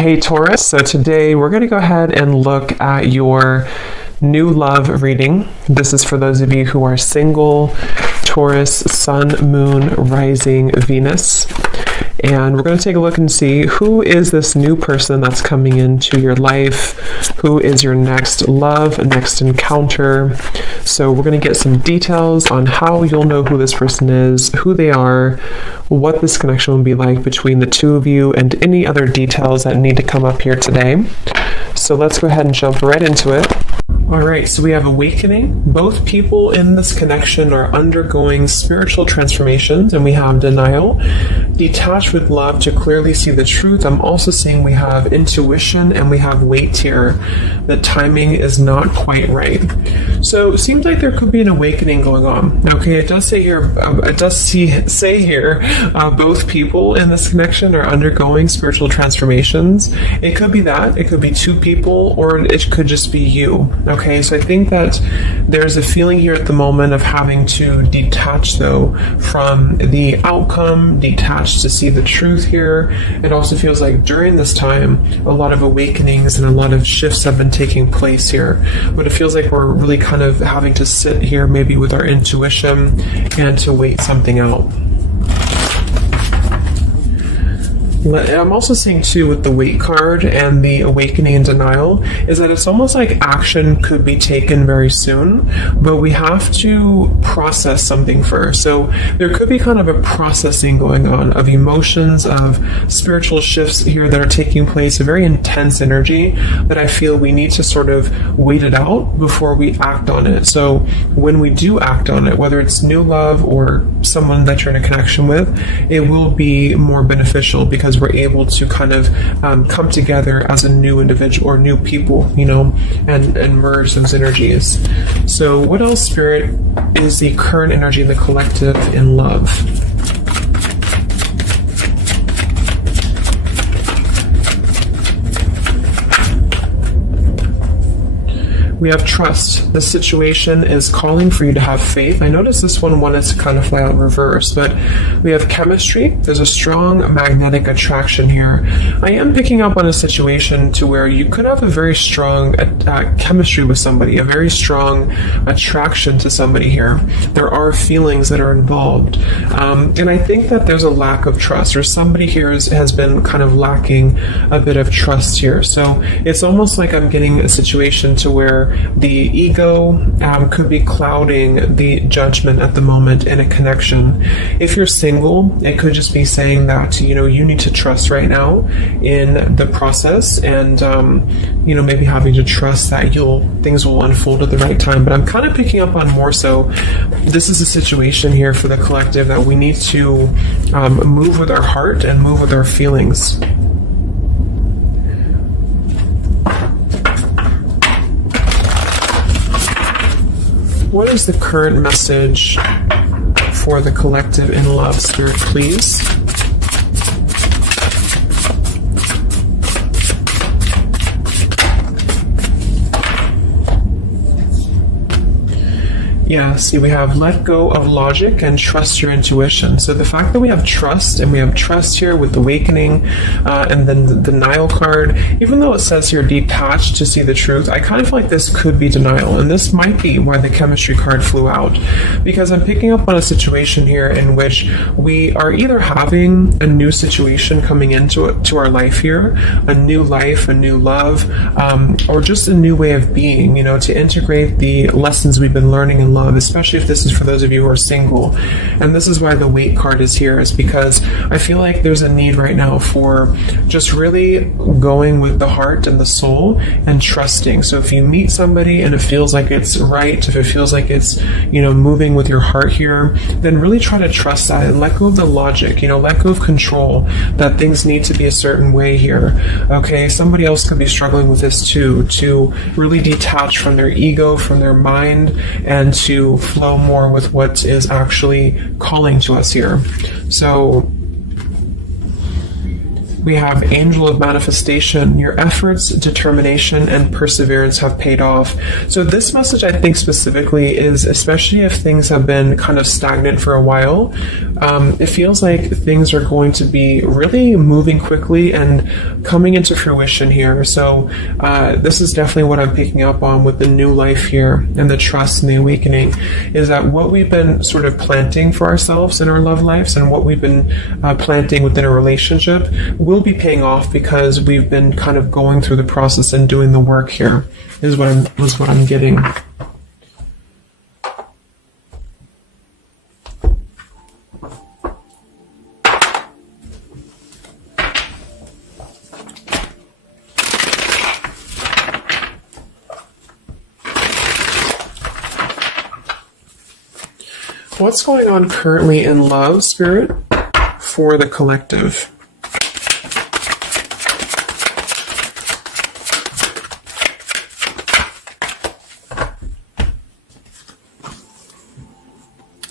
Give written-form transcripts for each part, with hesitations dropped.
Hey Taurus, so today we're going to go ahead and look at your new love reading. This is for those of you who are single, Taurus, Sun, Moon, Rising, Venus. And we're going to take a look and see who is this new person that's coming into your life, who is your next love, next encounter. So we're going to get some details on how you'll know who this person is, who they are, what this connection will be like between the two of you, and any other details that need to come up here today. So let's go ahead and jump right into it. All right, so we have awakening. Both people in this connection are undergoing spiritual transformations, and we have denial. Detached with love to clearly see the truth. I'm also seeing we have intuition and we have wait here. The timing is not quite right. So it seems like there could be an awakening going on. Okay, it does say here, both people in this connection are undergoing spiritual transformations. It could be that, it could be two people, or it could just be you. Okay, so I think that there's a feeling here at the moment of having to detach, though, from the outcome, detach to see the truth here. It also feels like during this time, a lot of awakenings and a lot of shifts have been taking place here. But it feels like we're really kind of having to sit here maybe with our intuition and to wait something out. I'm also seeing too with the wait card and the awakening and denial is that it's almost like action could be taken very soon, but we have to process something first. So there could be kind of a processing going on of emotions, of spiritual shifts here that are taking place, a very intense energy that I feel we need to sort of wait it out before we act on it. So when we do act on it, whether it's new love or someone that you're in a connection with, it will be more beneficial because we're able to kind of come together as a new individual or new people, you know, and merge those energies. So what else, Spirit, is the current energy in the collective in love? We have trust. The situation is calling for you to have faith. I noticed this one wanted to kind of fly out in reverse, but we have chemistry. There's a strong magnetic attraction here. I am picking up on a situation to where you could have a very strong chemistry with somebody, a very strong attraction to somebody here. There are feelings that are involved. And I think that there's a lack of trust, or somebody here has been kind of lacking a bit of trust here. So it's almost like I'm getting a situation to where the ego could be clouding the judgment at the moment in a connection. If you're single, it could just be saying that, you know, you need to trust right now in the process, and you know, maybe having to trust that things will unfold at the right time. But I'm kind of picking up on more so this is a situation here for the collective that we need to move with our heart and move with our feelings. What is the current message for the collective in love, Spirit, please? Yeah, see, we have let go of logic and trust your intuition. So the fact that we have trust, and we have trust here with awakening, and then the denial card, even though it says here detached to see the truth, I kind of feel like this could be denial. And this might be why the chemistry card flew out. Because I'm picking up on a situation here in which we are either having a new situation coming into our life here, a new life, a new love, or just a new way of being, you know, to integrate the lessons we've been learning in love, especially if this is for those of you who are single. And this is why the wait card is here, is because I feel like there's a need right now for just really going with the heart and the soul and trusting. So if you meet somebody and it feels like it's right, if it feels like it's, you know, moving with your heart here, then really try to trust that and let go of the logic, you know, let go of control, that things need to be a certain way here. Okay, somebody else could be struggling with this too, to really detach from their ego, from their mind, and to flow more with what is actually calling to us here. So We have Angel of Manifestation. Your efforts, determination, and perseverance have paid off. So this message, I think specifically, is especially if things have been kind of stagnant for a while, it feels like things are going to be really moving quickly and coming into fruition here. So this is definitely what I'm picking up on with the new life here and the trust and the awakening, is that what we've been sort of planting for ourselves in our love lives and what we've been planting within a relationship will be paying off because we've been kind of going through the process and doing the work here, is what I'm getting. What's going on currently in love, Spirit, for the collective?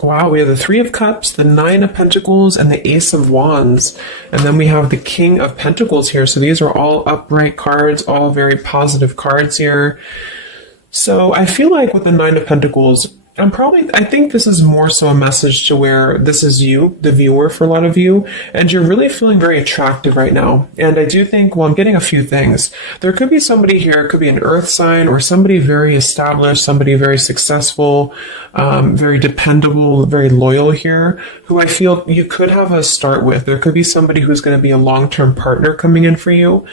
Wow, we have the Three of Cups, the Nine of Pentacles, and the Ace of Wands. And then we have the King of Pentacles here. So these are all upright cards, all very positive cards here. So I feel like with the Nine of Pentacles, I think this is more so a message to where this is you, the viewer, for a lot of you, and you're really feeling very attractive right now. And I do think, well, I'm getting a few things. There could be somebody here, it could be an earth sign or somebody very established, somebody very successful, very dependable, very loyal here, who I feel you could have a start with. There could be somebody who's going to be a long-term partner coming in for you.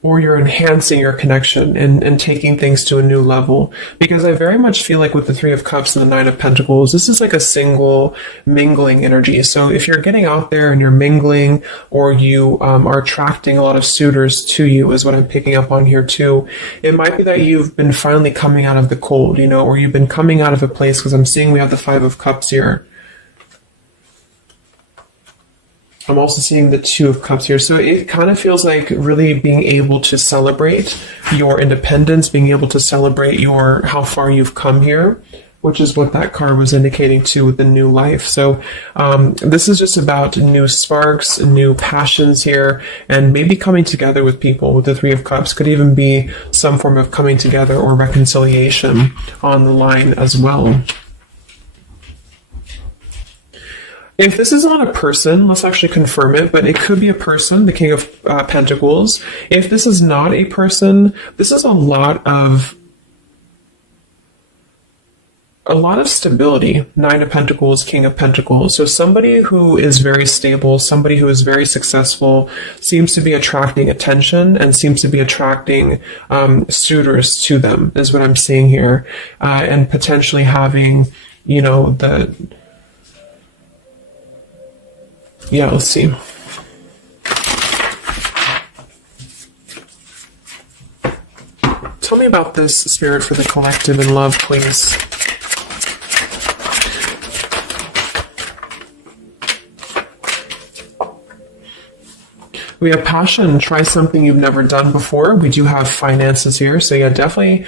Or you're enhancing your connection and taking things to a new level. Because I very much feel like with the Three of Cups and the Nine of Pentacles, this is like a single mingling energy. So if you're getting out there and you're mingling, or you are attracting a lot of suitors to you, is what I'm picking up on here too. It might be that you've been finally coming out of the cold, or you've been coming out of a place, because I'm seeing we have the Five of Cups here. I'm also seeing the Two of Cups here. So it kind of feels like really being able to celebrate your independence, being able to celebrate how far you've come here, which is what that card was indicating too with the new life. So this is just about new sparks, new passions here, and maybe coming together with people. With the Three of Cups could even be some form of coming together or reconciliation on the line as well. If this is not a person, let's actually confirm it, but it could be a person, the King of Pentacles. If this is not a person, this is a lot of stability. Nine of Pentacles, King of Pentacles. So somebody who is very stable, somebody who is very successful, seems to be attracting attention and seems to be attracting suitors to them, is what I'm seeing here. And potentially having, let's see. Tell me about this, Spirit, for the collective in love, please. We have passion. Try something you've never done before. We do have finances here. So yeah, definitely.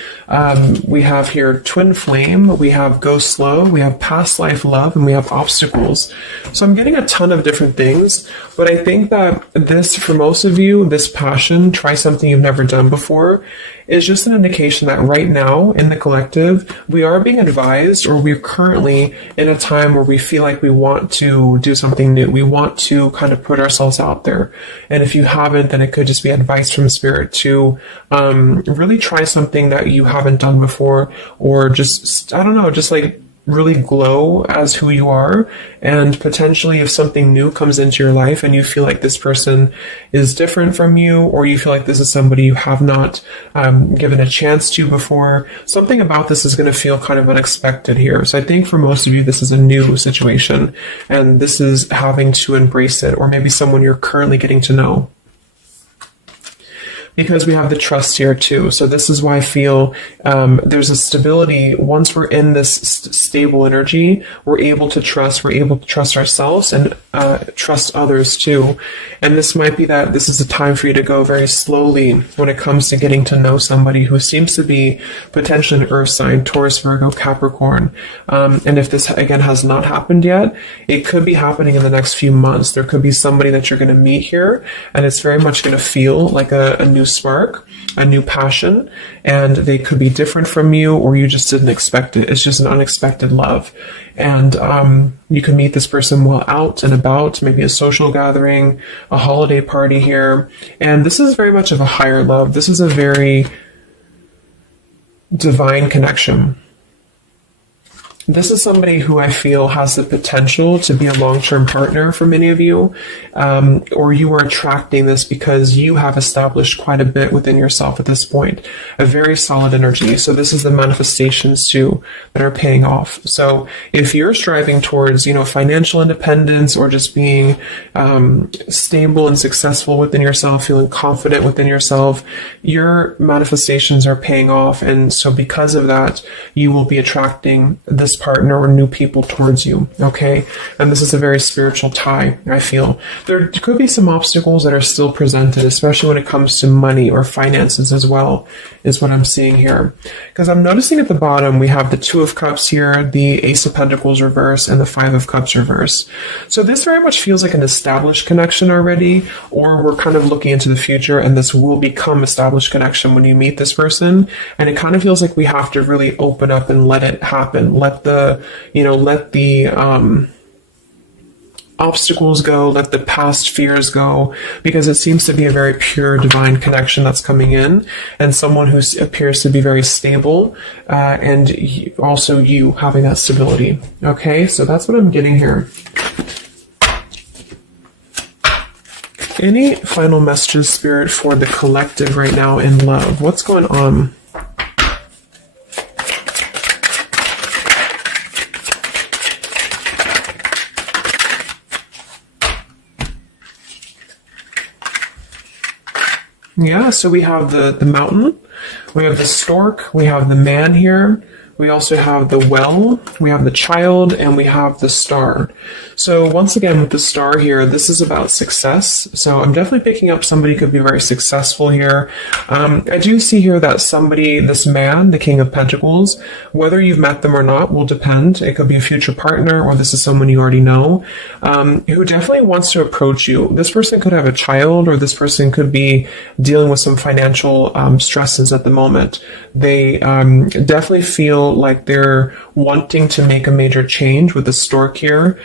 We have here twin flame. We have go slow. We have past life love, and we have obstacles. So I'm getting a ton of different things, but I think that this, for most of you, this passion, try something you've never done before, is just an indication that right now in the collective, we are being advised, or we're currently in a time where we feel like we want to do something new. We want to kind of put ourselves out there. And if you haven't, then it could just be advice from Spirit to really try something that you haven't done before, or just, I don't know, just like really glow as who you are. And potentially if something new comes into your life and you feel like this person is different from you, or you feel like this is somebody you have not given a chance to before, something about this is going to feel kind of unexpected here. So I think for most of you, this is a new situation, and this is having to embrace it, or maybe someone you're currently getting to know. because we have the trust here too. So this is why I feel there's a stability. Once we're in this stable energy, we're able to trust ourselves and trust others too. And this might be that this is a time for you to go very slowly when it comes to getting to know somebody who seems to be potentially an earth sign, Taurus, Virgo, Capricorn. And if this again has not happened yet, it could be happening in the next few months. There could be somebody that you're going to meet here, and it's very much going to feel like a new spark, a new passion, and they could be different from you, or you just didn't expect it. It's just an unexpected love. And you can meet this person while out and about, maybe a social gathering, a holiday party here. And this is very much of a higher love. This is a very divine connection. This is somebody who I feel has the potential to be a long-term partner for many of you, or you are attracting this because you have established quite a bit within yourself at this point, a very solid energy. So this is the manifestations too that are paying off. So if you're striving towards, financial independence or just being stable and successful within yourself, feeling confident within yourself, your manifestations are paying off. And so because of that, you will be attracting this partner or new people towards you, okay? And this is a very spiritual tie, I feel. There could be some obstacles that are still presented, especially when it comes to money or finances as well, is what I'm seeing here. Because I'm noticing at the bottom, we have the Two of Cups here, the Ace of Pentacles reverse, and the Five of Cups reverse. So this very much feels like an established connection already, or we're kind of looking into the future, and this will become established connection when you meet this person. And it kind of feels like we have to really open up and let it happen. Let the obstacles go, let the past fears go, because it seems to be a very pure divine connection that's coming in, and someone who appears to be very stable, and also you having that stability. Okay, so that's what I'm getting here. Any final messages, Spirit, for the collective right now in love? What's going on? Yeah, so we have the mountain, we have the stork, we have the man here, we also have the well, we have the child, and we have the star. So once again, with the star here, this is about success. So I'm definitely picking up somebody could be very successful here. I do see here that somebody, this man, the King of Pentacles, whether you've met them or not will depend. It could be a future partner, or this is someone you already know, who definitely wants to approach you. This person could have a child, or this person could be dealing with some financial stresses at the moment. They definitely feel like they're wanting to make a major change with the stork here,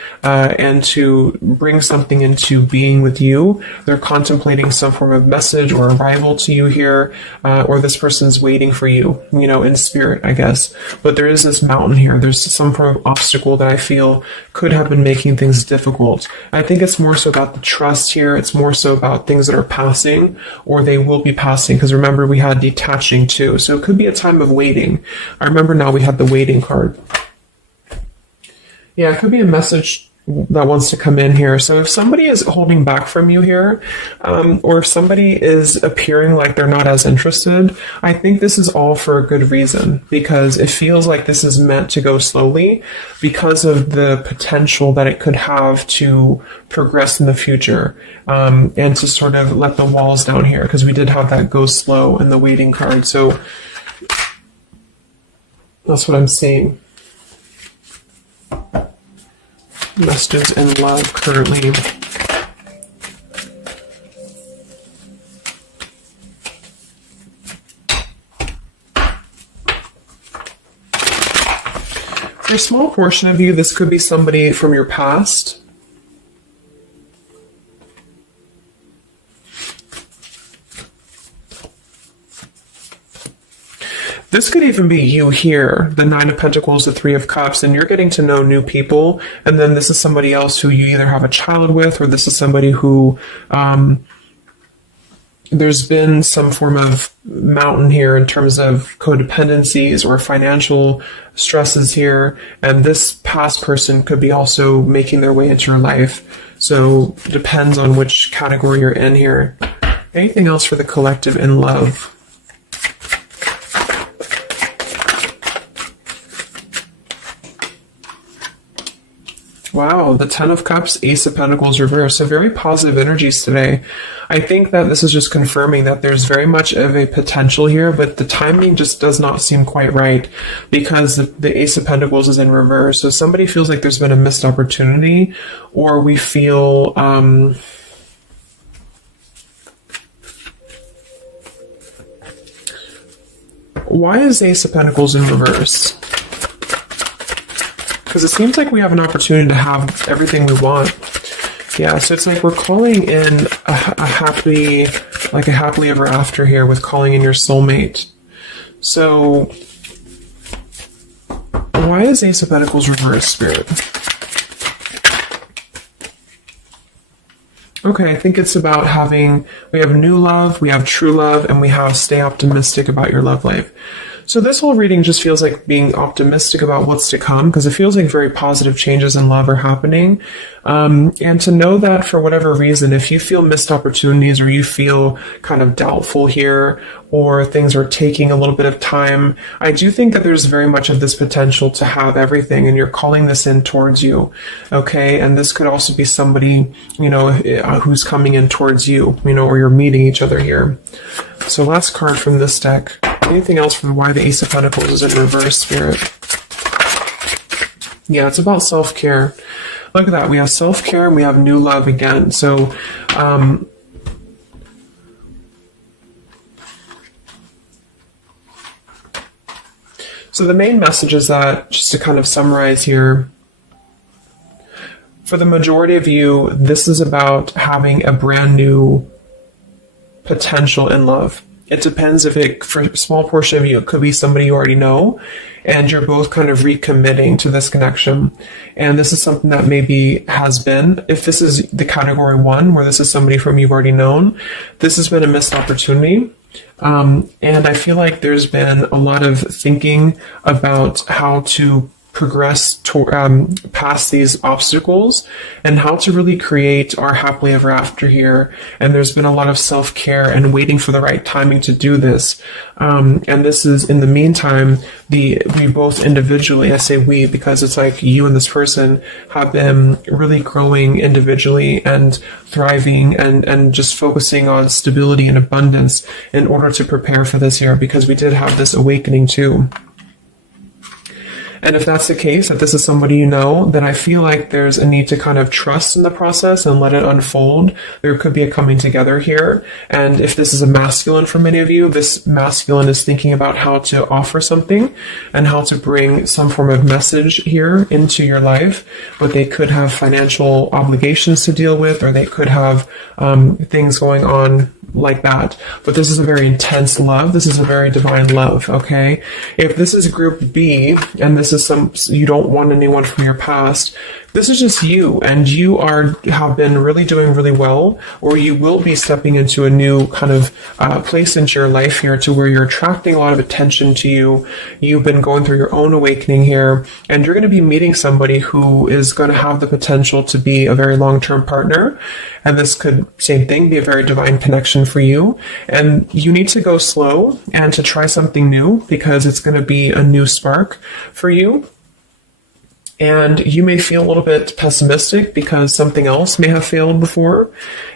and to bring something into being with you. They're contemplating some form of message or arrival to you here, or this person's waiting for you, in spirit, I guess. But there is this mountain here. There's some form of obstacle that I feel could have been making things difficult. I think it's more so about the trust here. It's more so about things that are passing, or they will be passing, because remember, we had detaching too. So it could be a time of waiting. I remember now we had the waiting card. Yeah, it could be a message that wants to come in here. So if somebody is holding back from you here, or if somebody is appearing like they're not as interested, I think this is all for a good reason, because it feels like this is meant to go slowly because of the potential that it could have to progress in the future, and to sort of let the walls down here, because we did have that go slow in the waiting card. So that's what I'm seeing. Messages in love currently. For a small portion of you, this could be somebody from your past. This could even be you here, the Nine of Pentacles, the Three of Cups, and you're getting to know new people. And then this is somebody else who you either have a child with, or this is somebody who there's been some form of mountain here in terms of codependencies or financial stresses here. And this past person could be also making their way into your life. So it depends on which category you're in here. Anything else for the collective in love? Wow, the Ten of Cups, Ace of Pentacles reverse. So very positive energies today. I think that this is just confirming that there's very much of a potential here, but the timing just does not seem quite right because the Ace of Pentacles is in reverse. So somebody feels like there's been a missed opportunity, or we feel... why is Ace of Pentacles in reverse? Because it seems like we have an opportunity to have everything we want. Yeah, so it's like we're calling in a happily ever after here with calling in your soulmate. So why is Ace of Pentacles reverse, Spirit? Okay, I think it's about we have new love, we have true love, and we have stay optimistic about your love life. So this whole reading just feels like being optimistic about what's to come, because it feels like very positive changes in love are happening. And to know that for whatever reason, if you feel missed opportunities or you feel kind of doubtful here, or things are taking a little bit of time, I do think that there's very much of this potential to have everything, and you're calling this in towards you. Okay. And this could also be somebody, who's coming in towards you, or you're meeting each other here. So last card from this deck. Anything else from why the Ace of Pentacles is in reverse, Spirit? Yeah, it's about self-care. Look at that. We have self-care and we have new love again. So, so the main message is that, just to kind of summarize here, for the majority of you, this is about having a brand new potential in love. It depends for a small portion of you, it could be somebody you already know, and you're both kind of recommitting to this connection. And this is something that maybe has been, if this is the category 1, where this is somebody from you've already known, this has been a missed opportunity. And I feel like there's been a lot of thinking about how to progress past these obstacles and how to really create our happily ever after here. And there's been a lot of self-care and waiting for the right timing to do this. And this is, in the meantime, we both individually, I say we because it's like you and this person have been really growing individually and thriving and just focusing on stability and abundance in order to prepare for this year, because we did have this awakening too. And if that's the case, that this is somebody you know, then I feel like there's a need to kind of trust in the process and let it unfold. There could be a coming together here. And if this is a masculine for many of you, this masculine is thinking about how to offer something and how to bring some form of message here into your life. But they could have financial obligations to deal with, or they could have things going on like that. But this is a very intense love. This is a very divine love, okay? If this is group B, and this is you don't want anyone from your past, this is just you, and you have been really doing really well, or you will be stepping into a new kind of place into your life here, to where you're attracting a lot of attention to you. You've been going through your own awakening here, and you're going to be meeting somebody who is going to have the potential to be a very long-term partner. And this could, same thing, be a very divine connection for you. And you need to go slow and to try something new, because it's going to be a new spark for you. And you may feel a little bit pessimistic because something else may have failed before,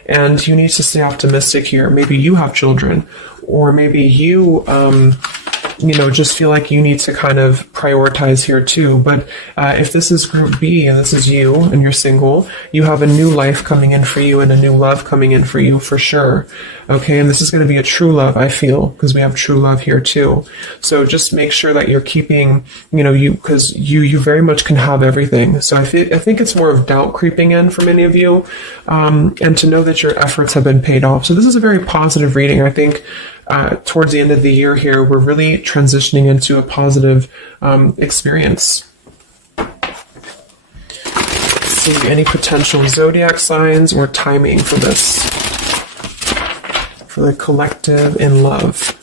and you need to stay optimistic here. Maybe you have children, or maybe you, just feel like you need to kind of prioritize here too. But if this is group B and this is you and you're single, you have a new life coming in for you and a new love coming in for you for sure. Okay, and this is going to be a true love, I feel, because we have true love here too. So just make sure that you're keeping, because you very much can have everything. So I think it's more of doubt creeping in for many of you, and to know that your efforts have been paid off. So this is a very positive reading. I think towards the end of the year here, we're really transitioning into a positive experience. Let's see, any potential zodiac signs or timing for this, for the collective in love.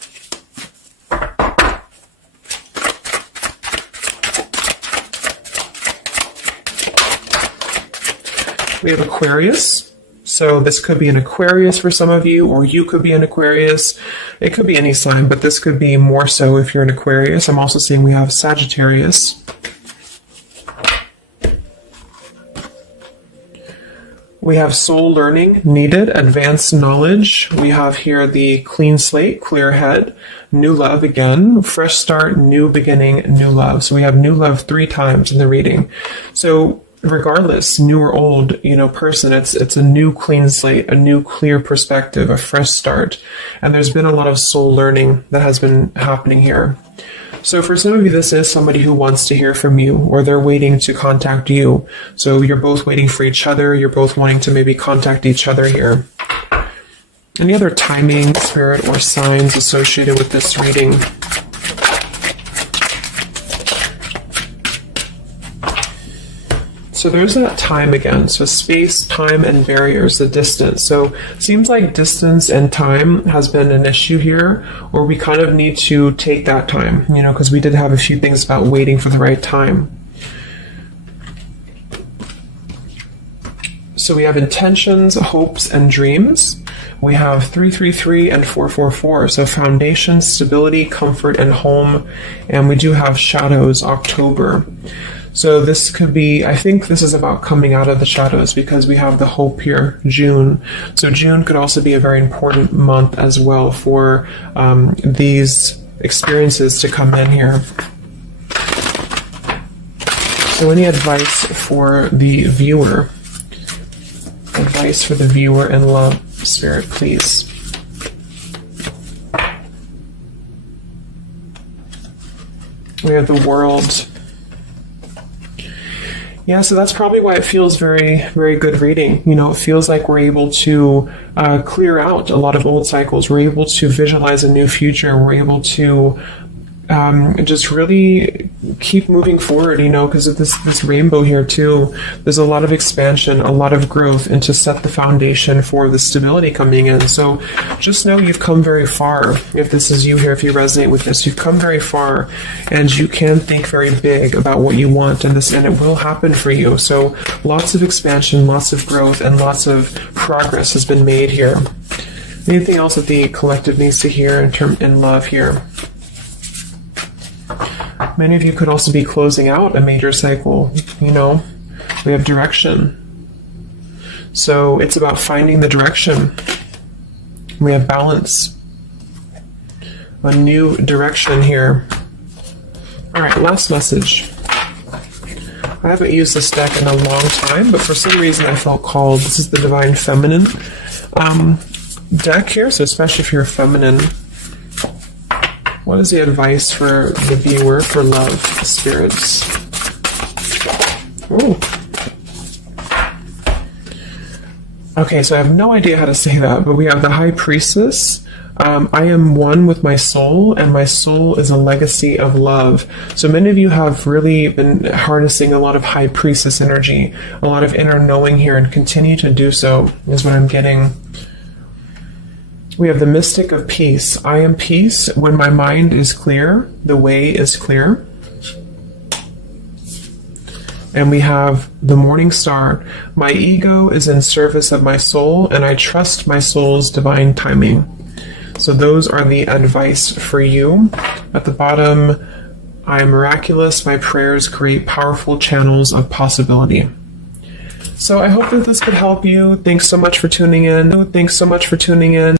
We have Aquarius, So this could be an Aquarius for some of you, or you could be an Aquarius. It could be any sign, but this could be more so if you're an Aquarius. I'm also seeing we have Sagittarius. We have soul learning needed, advanced knowledge. We have here the clean slate, clear head, new love again, fresh start, new beginning, new love. So we have new love 3 times in the reading. So regardless, new or old, person, it's a new clean slate, a new clear perspective, a fresh start. And there's been a lot of soul learning that has been happening here. So for some of you, this is somebody who wants to hear from you, or they're waiting to contact you. So you're both waiting for each other. You're both wanting to maybe contact each other here. Any other timing, spirit, or signs associated with this reading? So there's that time again. So space, time, and barriers, the distance. So it seems like distance and time has been an issue here, or we kind of need to take that time, because we did have a few things about waiting for the right time. So we have intentions, hopes, and dreams. We have 333 and 444. So foundation, stability, comfort, and home. And we do have shadows, October. So this could be, I think this is about coming out of the shadows, because we have the hope here, June. So June could also be a very important month as well for these experiences to come in here. So any advice for the viewer? Advice for the viewer in love, Spirit, please. We have the World. Yeah, so that's probably why it feels very, very good reading. It feels like we're able to clear out a lot of old cycles. We're able to visualize a new future. We're able to just really keep moving forward, because of this rainbow here too. There's a lot of expansion, a lot of growth, and to set the foundation for the stability coming in. So just know you've come very far. If this is you here, if you resonate with this, you've come very far, and you can think very big about what you want, and it will happen for you. So lots of expansion, lots of growth, and lots of progress has been made here. Anything else that the collective needs to hear in love here? Many of you could also be closing out a major cycle. We have direction. So it's about finding the direction. We have balance. A new direction here. All right, last message. I haven't used this deck in a long time, but for some reason I felt called. This is the Divine Feminine deck here, so especially if you're feminine. What is the advice for the viewer for love, spirits? Ooh. Okay, so I have no idea how to say that, but we have the High Priestess. I am one with my soul, and my soul is a legacy of love. So many of you have really been harnessing a lot of High Priestess energy, a lot of inner knowing here, and continue to do so, is what I'm getting. We have the Mystic of Peace. I am peace. When my mind is clear, the way is clear. And we have the Morning Star. My ego is in service of my soul, and I trust my soul's divine timing. So those are the advice for you. At the bottom, I am miraculous. My prayers create powerful channels of possibility. So I hope that this could help you. Thanks so much for tuning in.